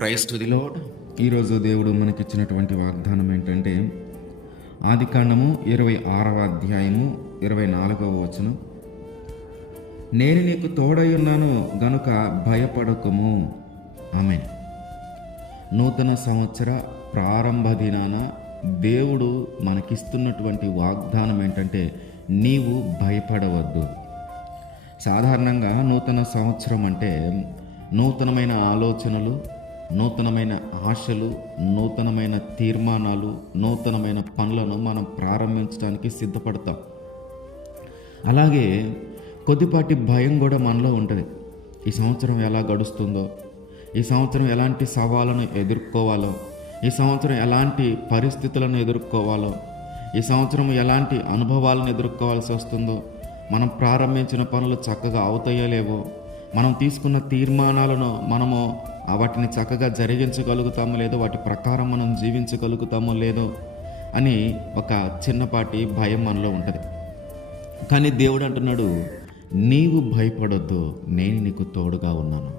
Praise to the lord. ఈరోజు దేవుడు మనకిచ్చినటువంటి వాగ్దానం ఏంటంటే ఆదికాండము 26వ అధ్యాయము 24వ వచనం. నేను నీకు తోడై ఉన్నాను గనుక భయపడకుము. ఆమేన్. నూతన సంవత్సర ప్రారంభ దినాన దేవుడు మనకిస్తున్నటువంటి వాగ్దానం ఏంటంటే నీవు భయపడవద్దు. సాధారణంగా నూతన సంవత్సరం అంటే నూతనమైన ఆలోచనలు, నూతనమైన ఆశలు, నూతనమైన తీర్మానాలు, నూతనమైన పనులను మనం ప్రారంభించడానికి సిద్ధపడతాం. అలాగే కొద్దిపాటి భయం కూడా మనలో ఉంటుంది. ఈ సంవత్సరం ఎలా గడుస్తుందో, ఈ సంవత్సరం ఎలాంటి సవాళ్ళను ఎదుర్కోవాలో, ఈ సంవత్సరం ఎలాంటి పరిస్థితులను ఎదుర్కోవాలో, ఈ సంవత్సరం ఎలాంటి అనుభవాలను ఎదుర్కోవాల్సి వస్తుందో, మనం ప్రారంభించిన పనులు చక్కగా అవుతాయో లేవో, మనం తీసుకున్న తీర్మానాలను మనము వాటిని చక్కగా జరిగించగలుగుతామో లేదో, వాటి ప్రకారం మనం జీవించగలుగుతామో లేదో అని ఒక చిన్నపాటి భయం మనలో ఉంటుంది. కానీ దేవుడు అంటున్నాడు, నీవు భయపడొద్దు, నేను నీకు తోడుగా ఉన్నాను.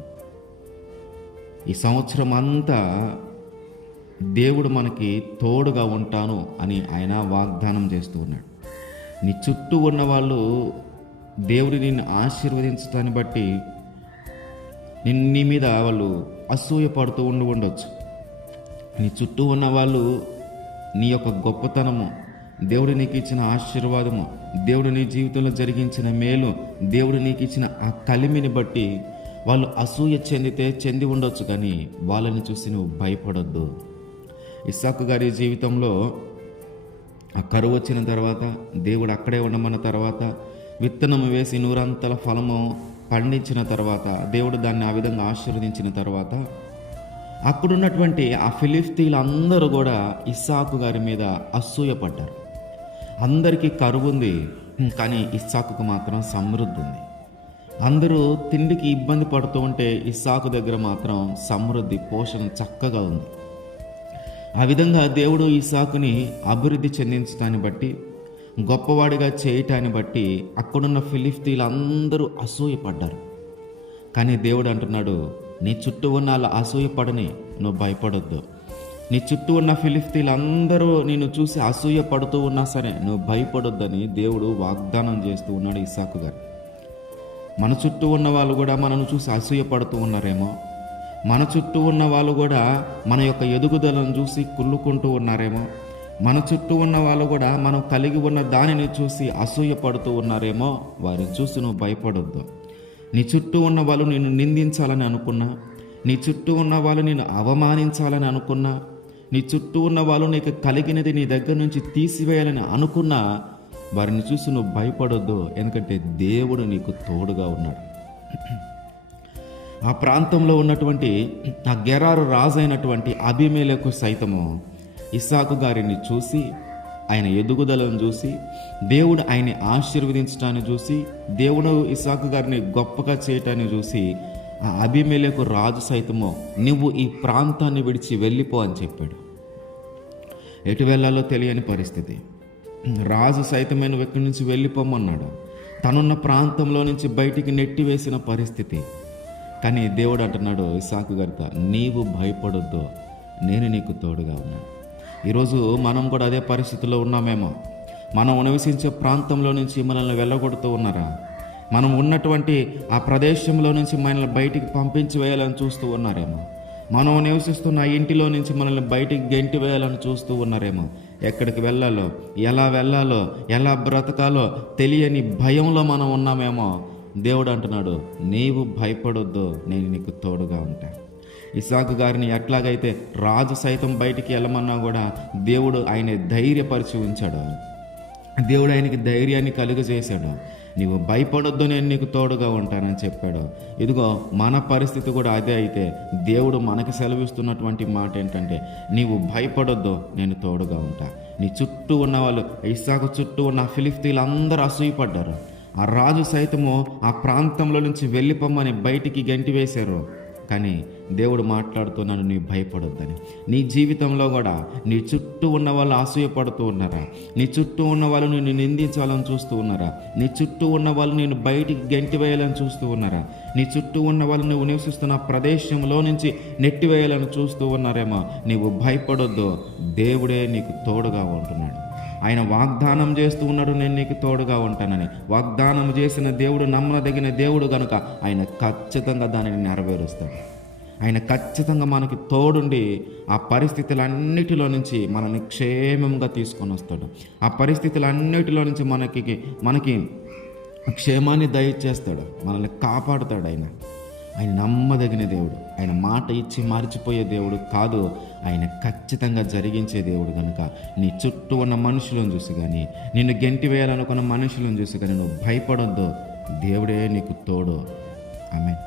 ఈ సంవత్సరం అంతా దేవుడు మనకి తోడుగా ఉంటాను అని ఆయన వాగ్దానం చేస్తూ ఉన్నాడు. నీ చుట్టూ ఉన్న వాళ్ళు దేవుడు నిన్ను ఆశీర్వదించడాన్ని బట్టి నీ మీద వాళ్ళు అసూయ పడుతూ ఉండవచ్చు. నీ చుట్టూ ఉన్న వాళ్ళు నీ యొక్క గొప్పతనము, దేవుడు నీకు ఇచ్చిన ఆశీర్వాదము, దేవుడు నీ జీవితంలో జరిగించిన మేలు, దేవుడు నీకు ఇచ్చిన ఆ కలిమిని బట్టి వాళ్ళు అసూయ చెంది ఉండొచ్చు. కానీ వాళ్ళని చూసి నువ్వు భయపడొద్దు. ఇస్సాకు గారి జీవితంలో ఆ కరువు వచ్చిన తర్వాత, దేవుడు అక్కడే ఉండమన్న తర్వాత, విత్తనం వేసి నూరంతల ఫలము పండించిన తర్వాత, దేవుడు దాన్ని ఆ విధంగా ఆశీర్వదించిన తర్వాత, అక్కడున్నటువంటి ఆ ఫిలిస్తీన్లందరూ కూడా ఇస్సాకు గారి మీద అసూయపడ్డారు. అందరికీ కరువు ఉంది, కానీ ఇస్సాకుకు మాత్రం సమృద్ధి ఉంది. అందరూ తిండికి ఇబ్బంది పడుతూ ఉంటే ఇస్సాకు దగ్గర మాత్రం సమృద్ధి, పోషణ చక్కగా ఉంది. ఆ విధంగా దేవుడు ఇస్సాకుని అభివృద్ధి చెందించడాన్ని బట్టి, గొప్పవాడిగా చేయటాన్ని బట్టి అక్కడున్న ఫిలిస్తీన్లందరూ అసూయపడ్డారు. కానీ దేవుడు అంటున్నాడు, నీ చుట్టూ ఉన్న వాళ్ళ అసూయపడని, నువ్వు భయపడొద్దు. నీ చుట్టూ ఉన్న ఫిలిస్తీన్లందరూ నిన్ను చూసి అసూయ పడుతూ ఉన్నా సరే నువ్వు భయపడొద్దని దేవుడు వాగ్దానం చేస్తూ ఉన్నాడు ఇస్సాకు గారు. మన చుట్టూ ఉన్న వాళ్ళు కూడా మనను చూసి అసూయ పడుతూ ఉన్నారేమో, మన చుట్టూ ఉన్న వాళ్ళు కూడా మన యొక్క ఎదుగుదలను చూసి కుళ్ళుకుంటూ ఉన్నారేమో, మన చుట్టూ ఉన్న వాళ్ళు కూడా మనం కలిగి ఉన్న దానిని చూసి అసూయ పడుతూ ఉన్నారేమో. వారిని చూసి నువ్వు భయపడొద్దు. నీ చుట్టూ ఉన్న వాళ్ళు నిన్ను నిందించాలని అనుకున్నా, నీ చుట్టూ ఉన్న వాళ్ళు నిన్ను అవమానించాలని అనుకున్నా, నీ చుట్టూ ఉన్న వాళ్ళు నీకు కలిగినది నీ దగ్గర నుంచి తీసివేయాలని అనుకున్నా, వారిని చూసి నువ్వు భయపడొద్దు. ఎందుకంటే దేవుడు నీకు తోడుగా ఉన్నాడు. ఆ ప్రాంతంలో ఉన్నటువంటి ఆ గెరారు రాజు అయినటువంటి అబీమెలెకు సైతము ఇస్సాకు గారిని చూసి, ఆయన ఎదుగుదలను చూసి, దేవుడు ఆయన్ని ఆశీర్వదించడాన్ని చూసి, దేవుడు ఇస్సాకు గారిని గొప్పగా చేయటాన్ని చూసి, ఆ అబీమెలెకు రాజు సైతము నువ్వు ఈ ప్రాంతాన్ని విడిచి వెళ్ళిపో అని చెప్పాడు. ఎటు వెళ్ళాలో తెలియని పరిస్థితి. రాజు సైతమైన వ్యక్తి నుంచి వెళ్ళిపోమన్నాడు. తనున్న ప్రాంతంలో నుంచి బయటికి నెట్టివేసిన పరిస్థితి. కానీ దేవుడు అంటున్నాడు ఇస్సాకు గారితో, నీవు భయపడొద్దు, నేను నీకు తోడుగా ఉన్నాను. ఈరోజు మనం కూడా అదే పరిస్థితిలో ఉన్నామేమో. మనం నివసించే ప్రాంతంలో నుంచి మనల్ని వెళ్ళగొడుతూ ఉన్నారా? మనం ఉన్నటువంటి ఆ ప్రదేశంలో నుంచి మనల్ని బయటికి పంపించి వేయాలని చూస్తూ ఉన్నారేమో. మనం నివసిస్తున్న ఆ ఇంటిలో నుంచి మనల్ని బయటికి గెంటి వేయాలని చూస్తూ ఉన్నారేమో. ఎక్కడికి వెళ్ళాలో, ఎలా బ్రతకాలో తెలియని భయంలో మనం ఉన్నామేమో. దేవుడు అంటున్నాడు, నీవు భయపడొద్దు, నేను నీకు తోడుగా ఉంటాను. ఇస్సాకు గారిని ఎట్లాగైతే రాజు సైతం బయటికి వెళ్ళమన్నా కూడా దేవుడు ఆయన ధైర్యపరిచి ఉంచాడు. దేవుడు ఆయనకి ధైర్యాన్ని కలుగజేశాడు. నీవు భయపడొద్దు, నేను నీకు తోడుగా ఉంటానని చెప్పాడు. ఇదిగో మన పరిస్థితి కూడా అదే అయితే దేవుడు మనకి సెలవిస్తున్నటువంటి మాట ఏంటంటే, నీవు భయపడొద్దు, నేను తోడుగా ఉంటా. నీ చుట్టూ ఉన్న వాళ్ళు, ఇస్సాకు చుట్టూ ఉన్న ఫిలిస్తీన్లందరూ అసూయపడ్డారు. ఆ రాజు సైతము ఆ ప్రాంతంలో నుంచి వెళ్ళిపోమ్మని బయటికి గెంటి వేశారు. కానీ దేవుడు మాట్లాడుతున్నాను, నీ భయపడొద్దని. నీ జీవితంలో కూడా నీ చుట్టూ ఉన్న వాళ్ళు అసూయపడుతూ ఉన్నారా? నీ చుట్టూ ఉన్న వాళ్ళు నిన్ను నిందించాలని చూస్తూ ఉన్నారా? నీ చుట్టూ ఉన్న వాళ్ళు నేను బయటికి గెంటివేయాలని చూస్తూ ఉన్నారా? నీ చుట్టూ ఉన్న వాళ్ళు నువ్వు నివసిస్తున్న ప్రదేశంలో నుంచి నెట్టివేయాలని చూస్తూ ఉన్నారేమో. నీవు భయపడొద్దు, దేవుడే నీకు తోడుగా ఉంటున్నాడు. ఆయన వాగ్దానం చేస్తూ ఉన్నాడు, నేను నీకు తోడుగా ఉంటానని. వాగ్దానం చేసిన దేవుడు నమ్మదగిన దేవుడు కనుక ఆయన ఖచ్చితంగా దానిని నెరవేరుస్తాడు. ఆయన ఖచ్చితంగా మనకి తోడుండి ఆ పరిస్థితులన్నిటిలో నుంచి మనల్ని క్షేమంగా తీసుకొని వస్తాడు. ఆ పరిస్థితులన్నిటిలో నుంచి మనకి క్షేమాన్ని దయచేస్తాడు, మనల్ని కాపాడుతాడు. ఆయన నమ్మదగిన దేవుడు. ఆయన మాట ఇచ్చి మర్చిపోయే దేవుడు కాదు. ఆయన ఖచ్చితంగా జరిగించే దేవుడు కనుక నీ చుట్టూ ఉన్న మనుషులను చూసి కానీ, నిన్ను గెంటి వేయాలనుకున్న మనుషులను చూసి కానీ నువ్వు భయపడొద్దు. దేవుడే నీకు తోడు. ఆమేన్.